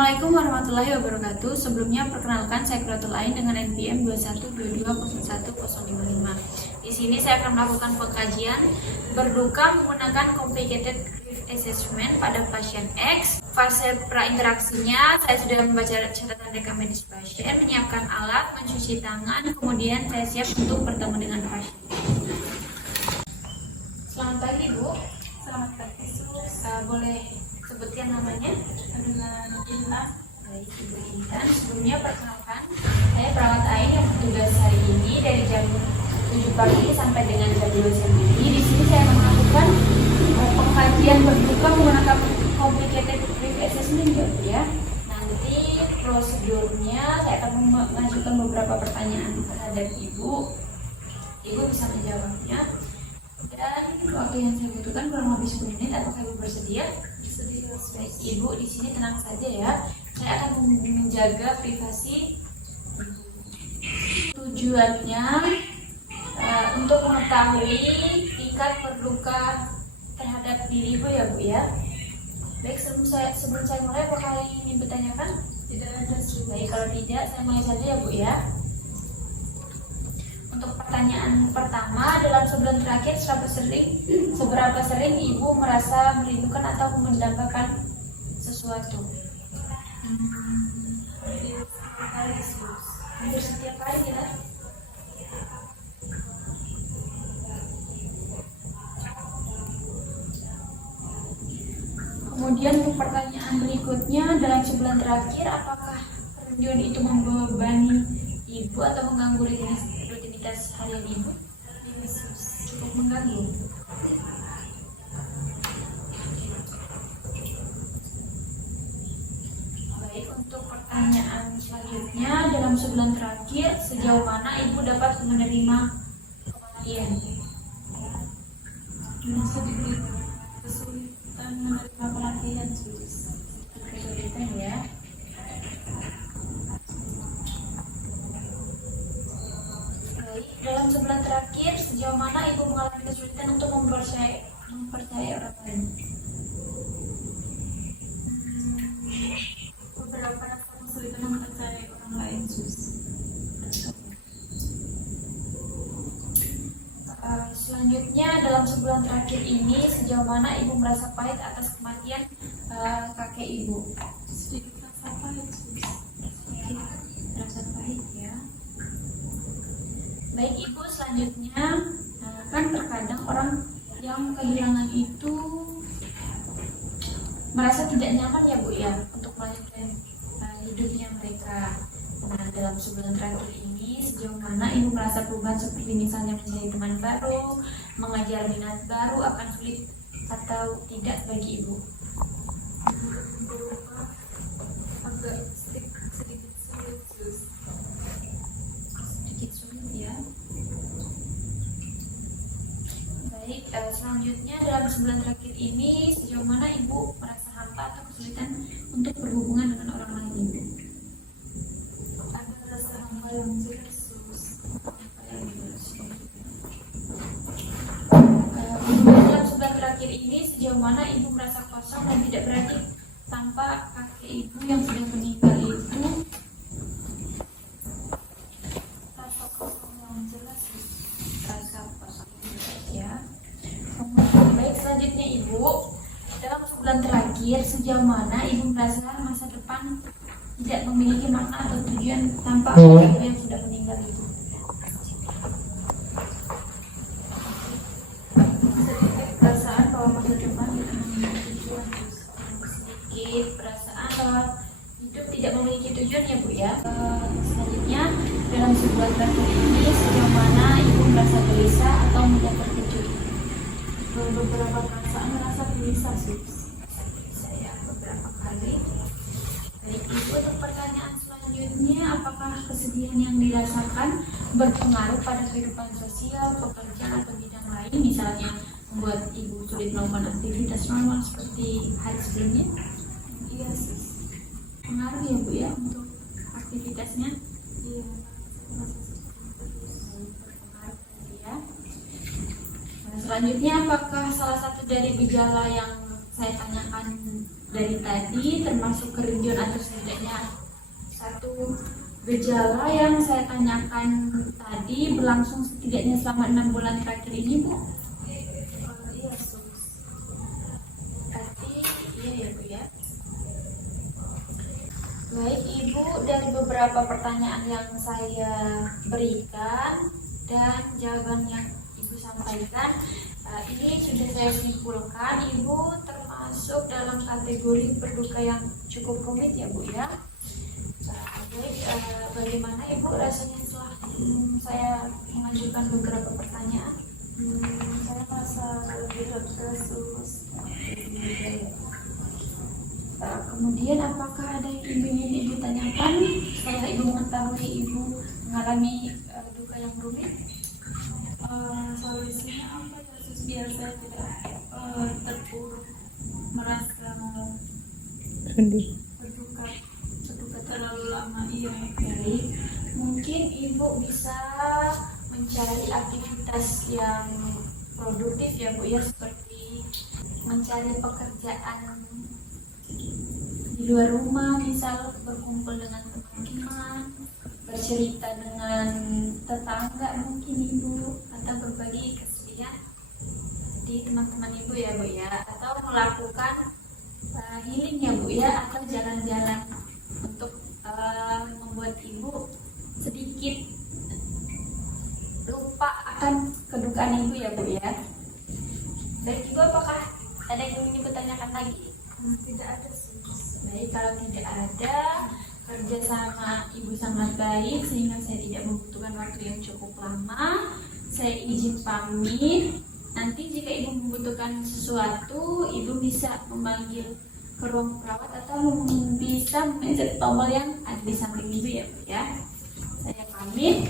Assalamualaikum warahmatullahi wabarakatuh. Sebelumnya perkenalkan saya Quratul Ain dengan NPM 212201055. Di sini saya akan melakukan pengkajian berduka menggunakan complicated grief assessment pada pasien X. Fase prainteraksinya saya sudah membaca catatan rekam medis pasien, menyiapkan alat, mencuci tangan, kemudian saya siap untuk bertemu dengan pasien. Selamat pagi Bu. Selamat pagi, Boleh sebutkan namanya? dengan Intan. Baik, Ibu Intan. Sebelumnya perkenalkan, saya perawat AIN yang bertugas hari ini dari jam 7 pagi sampai dengan jam 2 siang ini. Di sini saya akan melakukan pengkajian berduka menggunakan complicated grief assessment ya. Nanti prosedurnya saya akan mengajukan beberapa pertanyaan terhadap Ibu. Ibu bisa menjawabnya. Dan waktu yang saya butuhkan kurang lebih 10 menit. Apakah Ibu bersedia? Baik, Ibu di sini tenang saja ya. Saya akan menjaga privasi. Tujuannya untuk mengetahui tingkat berduka terhadap diri Ibu ya Bu ya. Baik, sebelum saya mulai, apakah ingin bertanyakan? Tidak ada Baik, kalau tidak saya mulai saja ya Bu ya. Untuk pertanyaan pertama, dalam sebulan terakhir seberapa sering Ibu merasa merindukan atau mendambakan sesuatu? Hampir setiap hari ya. Kemudian untuk pertanyaan berikutnya, dalam sebulan terakhir apakah kerinduan itu membebani Ibu atau mengganggu rutinitas harian Ibu? Cukup mengganggu. Baik, untuk pertanyaan selanjutnya, dalam sebulan terakhir sejauh mana Ibu dapat menerima kematian? sedikit kesulitan menerima pelatihan, Kesulitan ya. Baik, dalam sebulan terakhir sejauh mana Ibu mengalami kesulitan untuk mempercayai orang lain? beberapa rasa kesulitan mempercayai orang lain, Selanjutnya, dalam sebulan terakhir ini sejauh mana Ibu merasa pahit atas kematian kakek Ibu? sedikit rasa pahit, Sedikit rasa pahit ya. Baik Ibu, selanjutnya kan terkadang orang yang kehilangan itu merasa tidak nyaman ya Bu ya untuk melanjutkan hidupnya mereka. Nah, dalam sebulan terakhir ini sejauh mana Ibu merasa perubahan seperti misalnya mencari teman baru, mengajar minat baru akan sulit atau tidak bagi Ibu? berupa agak sedikit sulit, Sedikit sulit ya. Baik, selanjutnya dalam sebulan terakhir ini sejauh mana Ibu merasa hampa atau kesulitan untuk berhubungan dengan orang lain Ibu? ada rasa hamba yang jelas, Dalam sebulan terakhir ini sejauh mana Ibu merasa kosong dan tidak berarti tanpa kakek Ibu yang sudah meninggal itu? rasa kosong yang jelas, Rasa kosong ya. Kemudian baik, selanjutnya Ibu, dalam sebulan terakhir sejauh mana Ibu merasa masa depan tidak memiliki makna atau tujuan tanpa kakek Ibu yang sudah meninggal itu? sedikit perasaan bahwa masa depan tidak memiliki tujuan, Sedikit perasaan bahwa hidup tidak memiliki tujuan ya Bu ya. Selanjutnya, dalam sebulan terakhir ini sejauh mana Ibu merasa gelisah atau mudah terkejut? beberapa perasaan merasa gelisah, Saya beberapa kali. Baik Ibu, untuk pertanyaan selanjutnya, apakah kesedihan yang dirasakan berpengaruh pada kehidupan sosial, pekerjaan atau bidang lain, misalnya membuat Ibu sulit melakukan aktivitas normal seperti hari sebelumnya? iya Pengaruh ya Bu ya untuk aktivitasnya? iya Berpengaruh ya. Nah, selanjutnya, apakah salah satu dari gejala yang saya tanyakan dari tadi, termasuk kerinduan atau setidaknya satu gejala yang saya tanyakan tadi berlangsung setidaknya selama 6 bulan terakhir ini, Bu? Iya, Sus. Berarti iya ya, Bu ya. Baik, Ibu, dari beberapa pertanyaan yang saya berikan dan jawaban yang Ibu sampaikan, ini sudah saya simpulkan Ibu termasuk dalam kategori berduka yang cukup rumit ya, Bu ya. Baik, bagaimana Ibu rasanya setelah saya mengajukan beberapa pertanyaan? Saya merasa lebih lega, Sus. Kemudian apakah ada yang ingin Ibu tanyakan setelah Ibu mengetahui Ibu mengalami duka yang rumit? Solusinya apa ya, Sus, biar saya tidak terpuruk merasa berduka terlalu lama? Iya. Baik, mungkin Ibu bisa mencari aktivitas yang produktif ya, Bu ya, seperti mencari pekerjaan di luar rumah, misal berkumpul dengan teman-teman, bercerita dengan tetangga mungkin Ibu, atau berbagi kesedihan di teman-teman Ibu ya, Bu ya, atau melakukan healing ya, Bu ya, atau jalan-jalan untuk membuat Ibu sedikit lupa akan kedukaan Ibu ya, Bu ya. Baik, Ibu, apakah ada yang ingin Ibu tanyakan lagi? Tidak ada, Sus. Baik, kalau tidak ada, kerjasama Ibu sangat baik sehingga saya tidak membutuhkan waktu yang cukup lama. Saya izin pamit. Nanti jika Ibu membutuhkan sesuatu, Ibu bisa memanggil ke ruang perawat atau bisa mencet tombol yang ada di samping Ibu ya, Bu ya. Saya pamit.